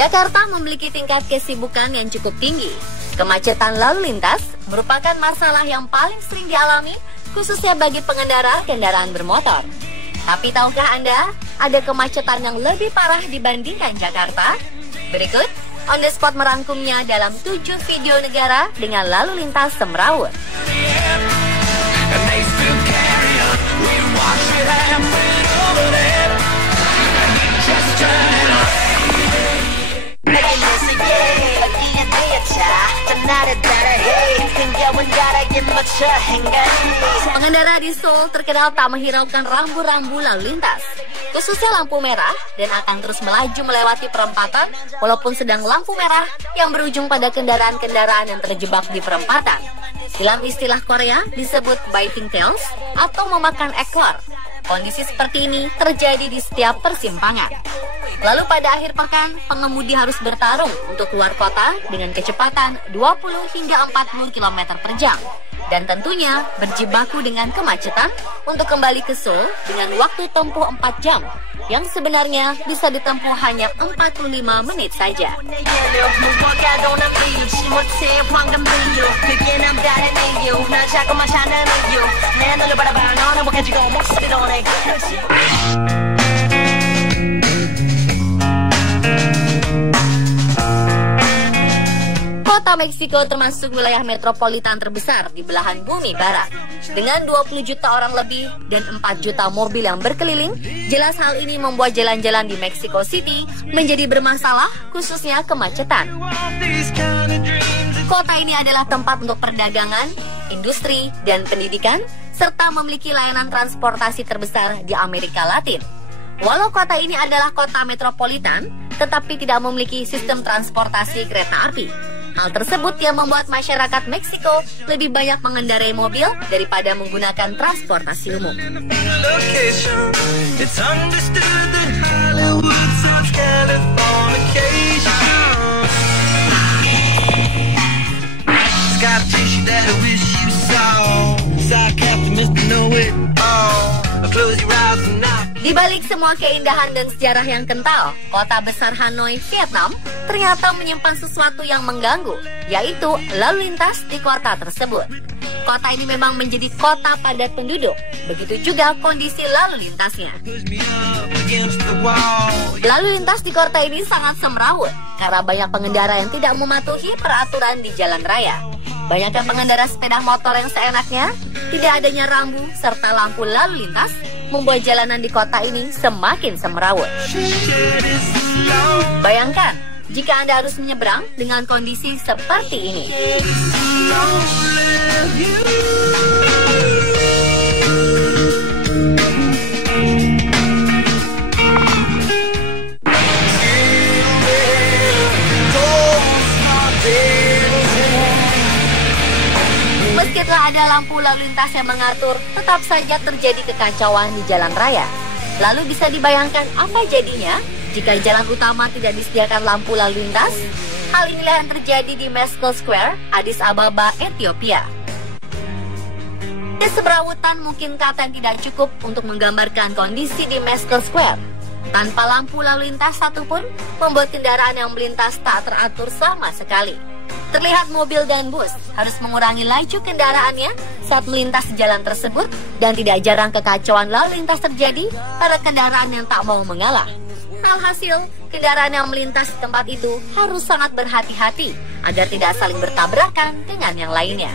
Jakarta memiliki tingkat kesibukan yang cukup tinggi. Kemacetan lalu lintas merupakan masalah yang paling sering dialami, khususnya bagi pengendara kendaraan bermotor. Tapi tahukah Anda, ada kemacetan yang lebih parah dibandingkan Jakarta? Berikut, On The Spot merangkumnya dalam 7 video negara dengan lalu lintas semrawut. Pengendara di Seoul terkenal tak menghiraukan rambu-rambu lalu lintas, khususnya lampu merah, dan akan terus melaju melewati perempatan walaupun sedang lampu merah yang berujung pada kendaraan-kendaraan yang terjebak di perempatan. Dalam istilah Korea disebut biting tails atau memakan ekor. Kondisi seperti ini terjadi di setiap persimpangan. Lalu pada akhir pekan, pengemudi harus bertarung untuk keluar kota dengan kecepatan 20 hingga 40 km per jam. Dan tentunya berjibaku dengan kemacetan untuk kembali ke Seoul dengan waktu tempuh 4 jam, yang sebenarnya bisa ditempuh hanya 45 menit saja. Kota Meksiko termasuk wilayah metropolitan terbesar di belahan bumi barat. Dengan 20 juta orang lebih dan 4 juta mobil yang berkeliling, jelas hal ini membuat jalan-jalan di Mexico City menjadi bermasalah, khususnya kemacetan. Kota ini adalah tempat untuk perdagangan, industri, dan pendidikan, serta memiliki layanan transportasi terbesar di Amerika Latin. Walau kota ini adalah kota metropolitan, tetapi tidak memiliki sistem transportasi kereta api. Hal tersebut yang membuat masyarakat Meksiko lebih banyak mengendarai mobil daripada menggunakan transportasi umum. Di balik semua keindahan dan sejarah yang kental, kota besar Hanoi, Vietnam, ternyata menyimpan sesuatu yang mengganggu, yaitu lalu lintas di kota tersebut. Kota ini memang menjadi kota padat penduduk, begitu juga kondisi lalu lintasnya. Lalu lintas di kota ini sangat semrawut, karena banyak pengendara yang tidak mematuhi peraturan di jalan raya. Banyaknya pengendara sepeda motor yang seenaknya, tidak adanya rambu, serta lampu lalu lintas, membuat jalanan di kota ini semakin semrawut. Bayangkan, jika Anda harus menyeberang dengan kondisi seperti ini. Meski telah ada lampu lalu lintas yang mengatur, tetap saja terjadi kekacauan di jalan raya. Lalu bisa dibayangkan apa jadinya jika jalan utama tidak disediakan lampu lalu lintas? Hal inilah yang terjadi di Meskel Square, Addis Ababa, Ethiopia. Kesemrawutan mungkin kata yang tidak cukup untuk menggambarkan kondisi di Meskel Square. Tanpa lampu lalu lintas satupun, membuat kendaraan yang melintas tak teratur sama sekali. Terlihat mobil dan bus harus mengurangi laju kendaraannya saat melintas jalan tersebut, dan tidak jarang kekacauan lalu lintas terjadi pada kendaraan yang tak mau mengalah. Alhasil, kendaraan yang melintas di tempat itu harus sangat berhati-hati agar tidak saling bertabrakan dengan yang lainnya.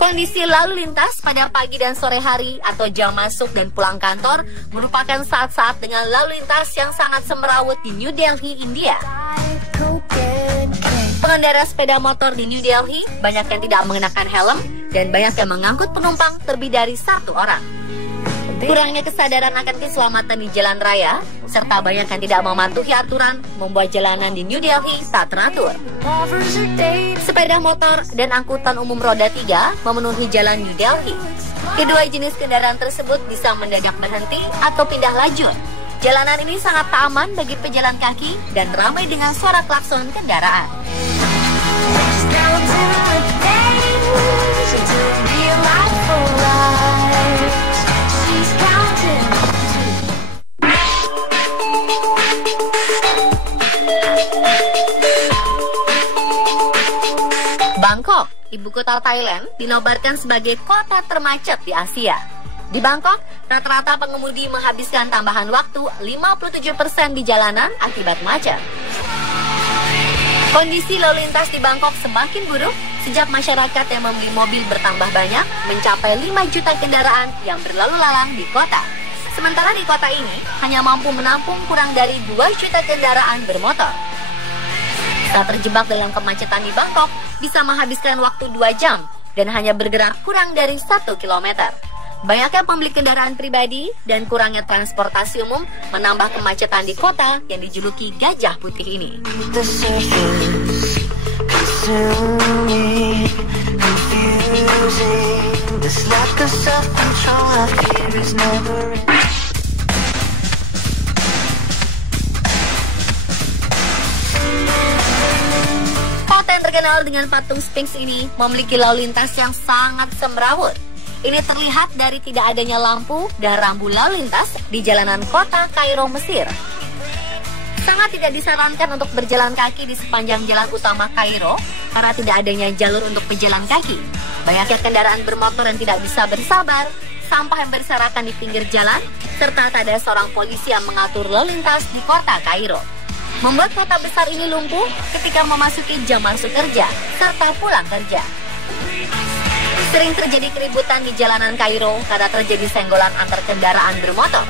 Kondisi lalu lintas pada pagi dan sore hari atau jam masuk dan pulang kantor merupakan saat-saat dengan lalu lintas yang sangat semrawut di New Delhi, India. Pengendara sepeda motor di New Delhi banyak yang tidak mengenakan helm dan banyak yang mengangkut penumpang lebih dari 1 orang. Kurangnya kesadaran akan keselamatan di jalan raya serta banyak yang tidak mematuhi aturan membuat jalanan di New Delhi tak teratur. Sepeda motor dan angkutan umum roda 3 memenuhi jalan New Delhi. Kedua jenis kendaraan tersebut bisa mendadak berhenti atau pindah lajur. Jalanan ini sangat tak aman bagi pejalan kaki dan ramai dengan suara klakson kendaraan. Bangkok, ibu kota Thailand, dinobatkan sebagai kota termacet di Asia. Di Bangkok, rata-rata pengemudi menghabiskan tambahan waktu 57% di jalanan akibat macet. Kondisi lalu lintas di Bangkok semakin buruk sejak masyarakat yang membeli mobil bertambah banyak, mencapai 5 juta kendaraan yang berlalu lalang di kota. Sementara di kota ini hanya mampu menampung kurang dari 2 juta kendaraan bermotor. Saat terjebak dalam kemacetan di Bangkok, bisa menghabiskan waktu 2 jam dan hanya bergerak kurang dari 1 kilometer. Banyaknya pembeli kendaraan pribadi dan kurangnya transportasi umum menambah kemacetan di kota yang dijuluki Gajah Putih ini. Terkenal dengan patung Sphinx ini memiliki lalu lintas yang sangat semrawut. Ini terlihat dari tidak adanya lampu dan rambu lalu lintas di jalanan kota Kairo, Mesir. Sangat tidak disarankan untuk berjalan kaki di sepanjang jalan utama Kairo karena tidak adanya jalur untuk pejalan kaki. Banyaknya kendaraan bermotor yang tidak bisa bersabar, sampah yang berserakan di pinggir jalan, serta tak ada seorang polisi yang mengatur lalu lintas di kota Kairo. Membuat kota besar ini lumpuh ketika memasuki jam masuk kerja serta pulang kerja. Sering terjadi keributan di jalanan Kairo karena terjadi senggolan antar kendaraan bermotor.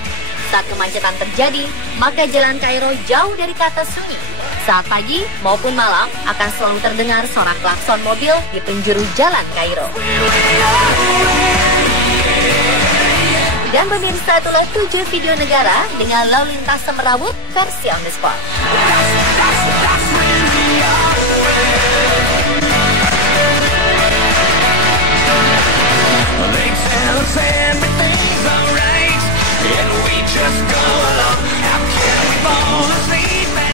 Saat kemacetan terjadi, maka jalan Kairo jauh dari kata sunyi. Saat pagi maupun malam akan selalu terdengar suara klakson mobil di penjuru jalan Kairo. Dan pemirsa, itulah 7 video negara dengan lalu lintas semrawut versi on the spot.